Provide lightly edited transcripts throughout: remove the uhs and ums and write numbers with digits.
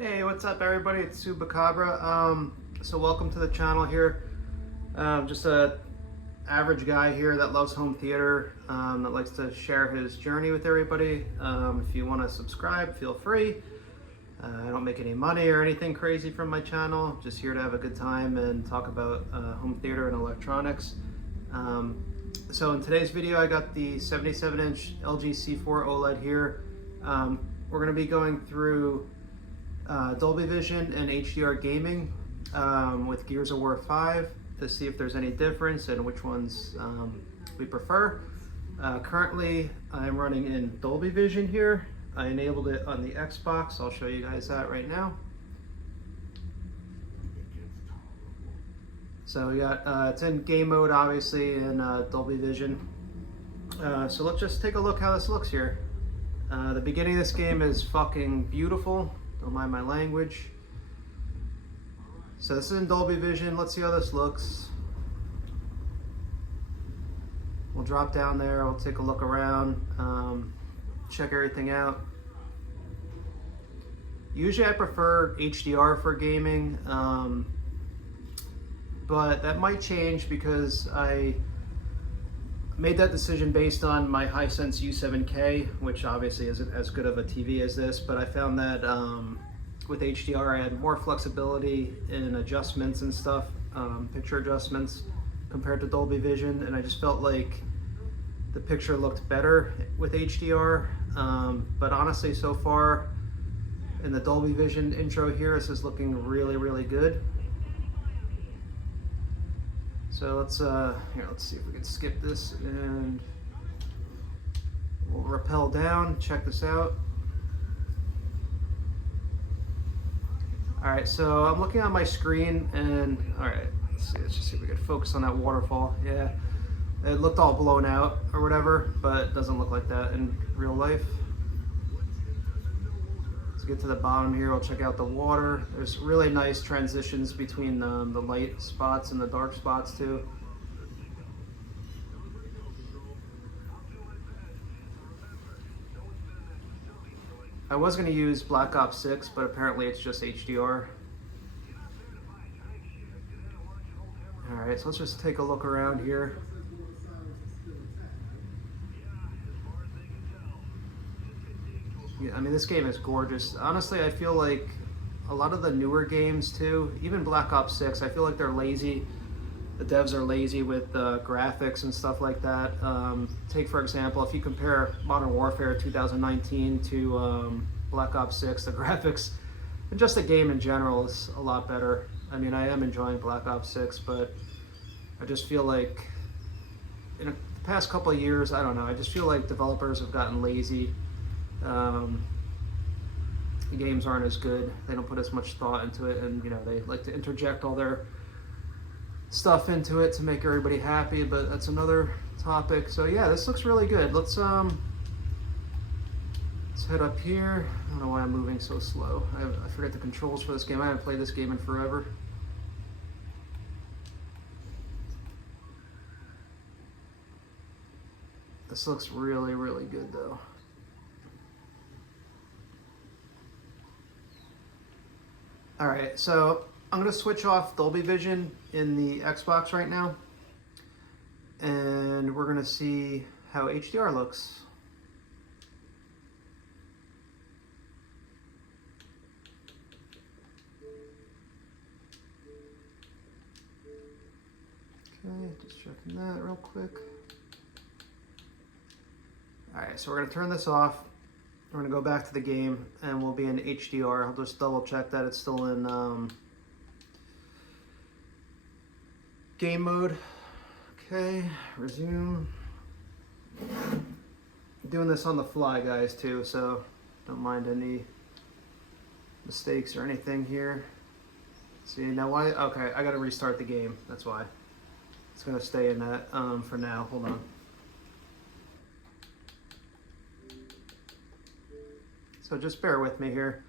Hey, what's up everybody? It's Subacabra. So welcome to the channel here. Just a average guy here that loves home theater, that likes to share his journey with everybody. If you want to subscribe, feel free. I don't make any money or anything crazy from my channel. Just here to have a good time and talk about home theater and electronics. So in today's video, I got the 77-inch LG C4 OLED here. We're going to be going through Dolby Vision and HDR gaming with Gears of War 5 to see if there's any difference and which ones we prefer. Currently, I'm running in Dolby Vision here. I enabled it on the Xbox. I'll show you guys that right now. So we got it's in game mode, obviously, in Dolby Vision. So let's just take a look how this looks here. The beginning of this game is fucking beautiful. Don't mind my language. So this is in Dolby Vision. Let's see how this looks. We'll drop down there. We'll take a look around, check everything out. Usually I prefer HDR for gaming, but that might change because I made that decision based on my Hisense U7K, which obviously isn't as good of a TV as this, but I found that with HDR I had more flexibility in adjustments and stuff, picture adjustments, compared to Dolby Vision, and I just felt like the picture looked better with HDR. But honestly, so far in the Dolby Vision intro here, this is looking really good. So let's see if we can skip this and we'll rappel down. Check this out. All right, so I'm looking on my screen and all right, let's just see if we can focus on that waterfall. Yeah, it looked all blown out or whatever, but it doesn't look like that in real life. Let's get to the bottom here. We'll check out the water. There's really nice transitions between the light spots and the dark spots too. I was going to use Black Ops 6, but apparently it's just HDR. Alright, so let's just take a look around here. Yeah, I mean, this game is gorgeous. Honestly, I feel like a lot of the newer games too, even Black Ops 6, I feel like they're lazy. The devs are lazy with graphics and stuff like that. Take for example, if you compare Modern Warfare 2019 to Black Ops 6, the graphics and just the game in general is a lot better. I mean, I am enjoying Black Ops 6, but I just feel like in the past couple of years, I don't know, I just feel like developers have gotten lazy. The games aren't as good. They don't put as much thought into it, and you know, they like to interject all their stuff into it to make everybody happy, but that's another topic. So yeah, this looks really good. Let's head up here. I don't know why I'm moving so slow. I forget the controls for this game. I haven't played this game in forever. This looks really good though. All right, so I'm gonna switch off Dolby Vision in the Xbox right now, and we're gonna see how HDR looks. Okay, just checking that real quick. All right, so we're gonna turn this off. We're gonna go back to the game and we'll be in HDR. I'll just double check that it's still in game mode. Okay, resume. I'm doing this on the fly, guys, too, so don't mind any mistakes or anything here. See, now why? Okay, I gotta restart the game. That's why. It's gonna stay in that for now. Hold on. So just bear with me here.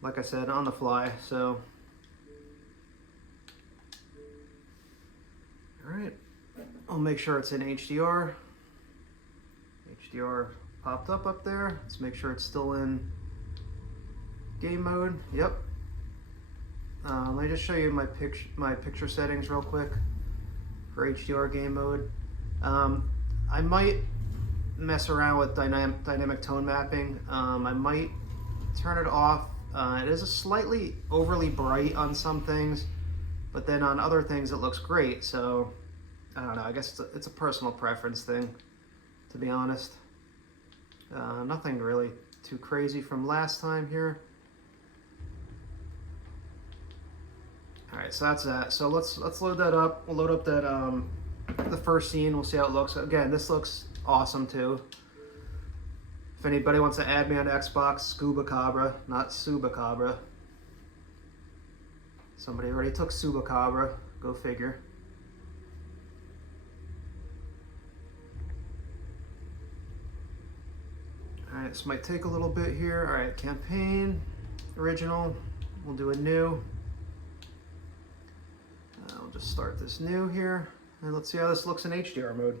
Like I said, on the fly, so. All right, I'll make sure it's in HDR. HDR popped up there. Let's make sure it's still in game mode. Yep. Let me just show you my picture settings real quick for HDR game mode. I might mess around with dynamic tone mapping. I might turn it off. It is a slightly overly bright on some things, but then on other things it looks great. So I don't know. I guess it's a personal preference thing, to be honest. Nothing really too crazy from last time here. All right, so that's that. So let's load that up. We'll load up that the first scene. We'll see how it looks. Again, this looks awesome too. If anybody wants to add me on Xbox, Scuba Cabra, not Suba Cabra. Somebody already took Suba Cabra. Go figure. All right, this might take a little bit here. All right, campaign, original. We'll do a new. I'll just start this new here, and let's see how this looks in HDR mode.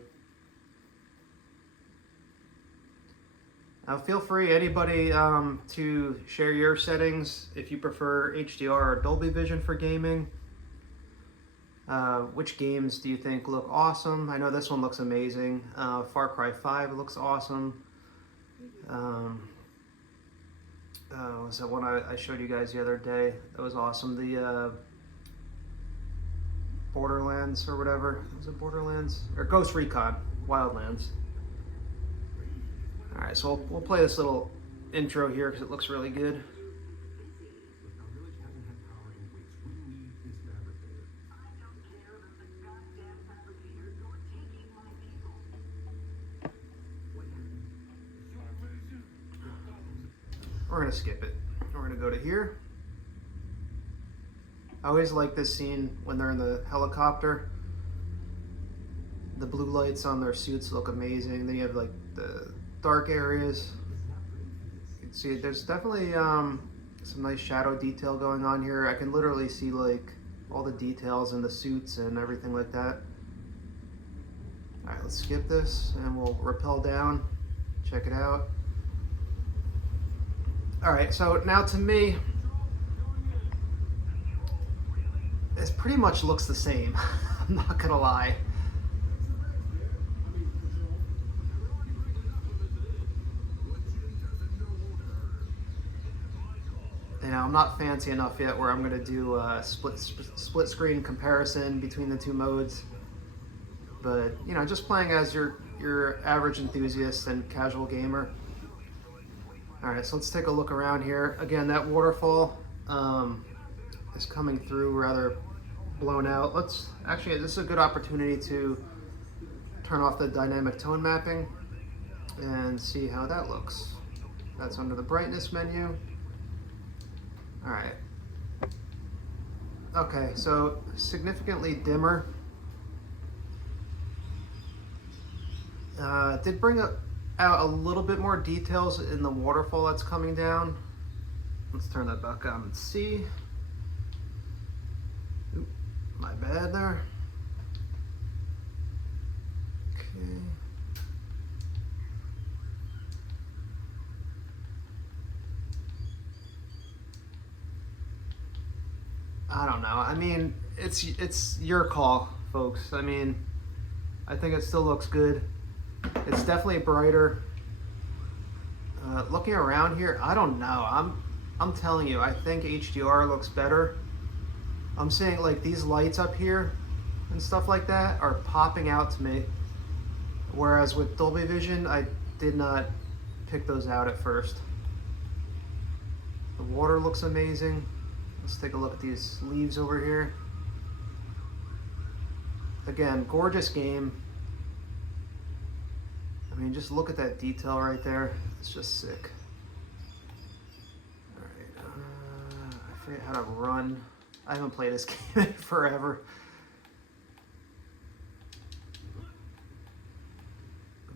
Now feel free, anybody, to share your settings if you prefer HDR or Dolby Vision for gaming. Which games do you think look awesome? I know this one looks amazing. Far Cry 5 looks awesome. Was that one I showed you guys the other day? That was awesome. The Borderlands or whatever. Was it Borderlands? Or Ghost Recon Wildlands. Alright, so we'll play this little intro here because it looks really good. We're going to skip it. We're going to go to here. I always like this scene when they're in the helicopter. The blue lights on their suits look amazing. Then you have like the dark areas. You can see there's definitely some nice shadow detail going on here. I can literally see like all the details in the suits and everything like that. Alright, let's skip this and we'll rappel down. Check it out. Alright, so now to me, this pretty much looks the same. I'm not gonna lie. You know, I'm not fancy enough yet where I'm gonna do a split screen comparison between the two modes. But you know, just playing as your average enthusiast and casual gamer. All right, so let's take a look around here. Again, that waterfall is coming through rather blown out. This is a good opportunity to turn off the dynamic tone mapping and see how that looks. That's under the brightness menu. All right. Okay, so significantly dimmer. Did bring out a little bit more details in the waterfall that's coming down. Let's turn that back on and see. Oop, my bad there. Okay. I don't know. I mean, it's your call, folks. I mean, I think it still looks good. It's definitely brighter. Looking around here, I don't know. I'm telling you, I think HDR looks better. I'm seeing like these lights up here and stuff like that are popping out to me. Whereas with Dolby Vision, I did not pick those out at first. The water looks amazing. Let's take a look at these leaves over here. Again, gorgeous game. I mean, just look at that detail right there. It's just sick. All right, I forget how to run. I haven't played this game in forever.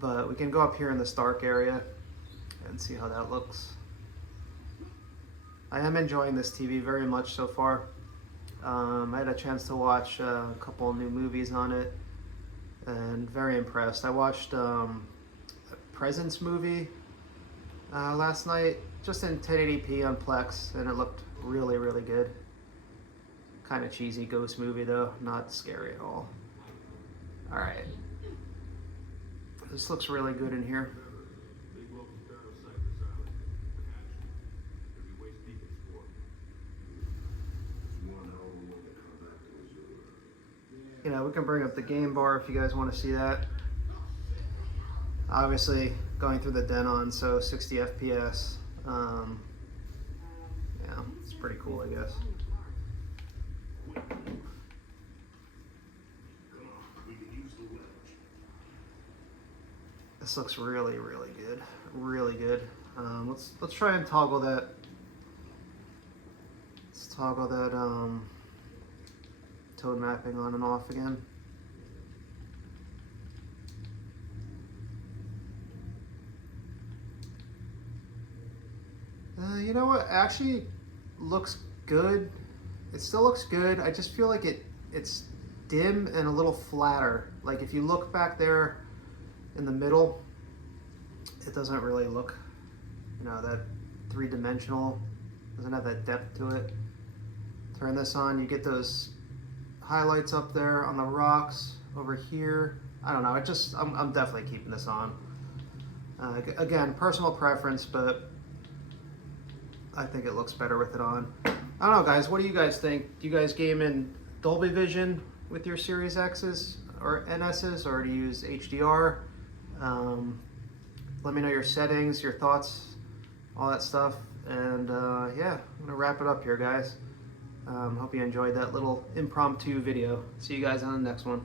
But we can go up here in this dark area and see how that looks. I am enjoying this TV very much so far. I had a chance to watch a couple new movies on it and very impressed. I watched Presence movie last night. just in 1080p on Plex, and it looked really, really good. Kind of cheesy ghost movie though, not scary at all. All right, this looks really good in here. You know, we can bring up the game bar if you guys want to see that. Obviously, going through the Denon, so 60 FPS. Yeah, it's pretty cool, I guess. This looks really, really good. Really good. Let's try and toggle that. Let's toggle that tone mapping on and off again. You know what? Actually, looks good. It still looks good. I just feel like it's dim and a little flatter. Like if you look back there in the middle, it doesn't really look, you know, that three-dimensional. Doesn't have that depth to it. Turn this on, you get those highlights up there on the rocks over here. I don't know. I'm definitely keeping this on. Again, personal preference, but I think it looks better with it on. I don't know, guys. What do you guys think? Do you guys game in Dolby Vision with your Series X's or NS's, or do you use HDR? Let me know your settings, your thoughts, all that stuff. And yeah, I'm gonna wrap it up here, guys. Hope you enjoyed that little impromptu video. See you guys on the next one.